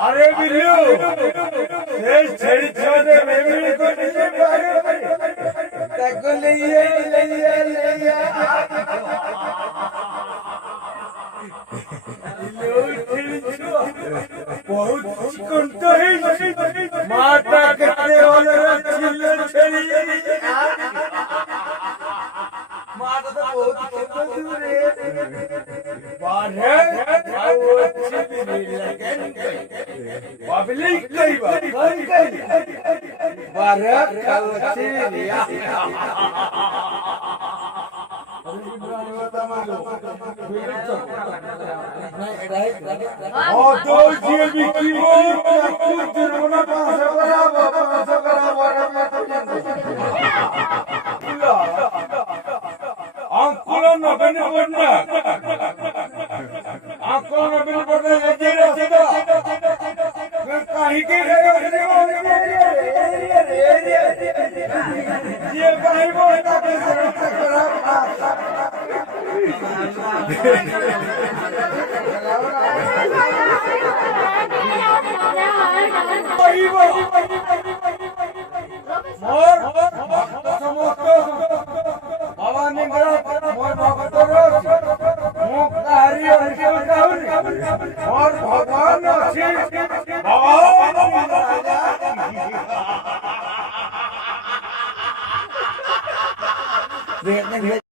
अरे बिल्लू छेड़ी छोड़े मेरी को नहीं पागे तको ले बहुत चिकन तो है माता करने वाले चिल्ले छेड़ी माता तो बहुत चिकन दूर है बाहर वो चिल्ले लगे पब्लिक कई बार बाहर चिल्लिया तो ये भी की वो कुछ जुर्माना 500 बराबर अंकुलों न बने बनना अंकुलों न बने बनना ये रास्ता कहीं के ये भाई बोलता के जरूरत करा और भगवान अच्छी